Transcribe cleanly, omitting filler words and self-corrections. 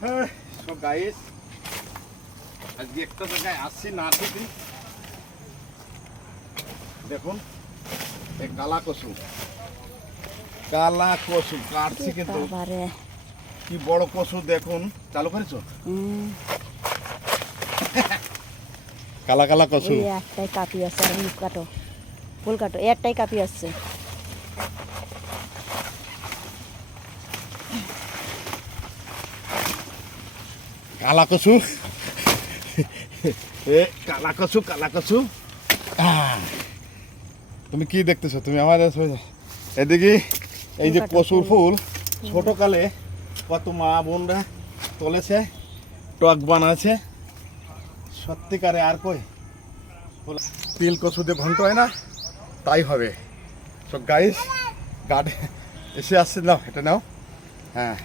So guys, আজকে একটা জায়গায় আসছি না ঠিকই। দেখুন এই কালা কচু কাটছি কিন্তু বাবারে কি বড় কচু দেখুন। চালু করেছো? কালা কালা কচু। এই একটাই কাপি আছে আর মুখ কাটো ফুল কাটো একটাই কাপি আছে। কালা কচু এ কালা কচু কালা কচু। তুমি কি দেখতেছো? তুমি আমাদের এদিকে এই যে কচুর ফুল ছোটকালে কত মা বোনরা তুলেছে, টক বানাচ্ছে। সত্যিকারে আর কই তিল কচু দিয়ে ঘন্ট হয় না, তাই হবে। সব গাইস গার্ডে এসে আসছে, নাও এটা নাও। হ্যাঁ।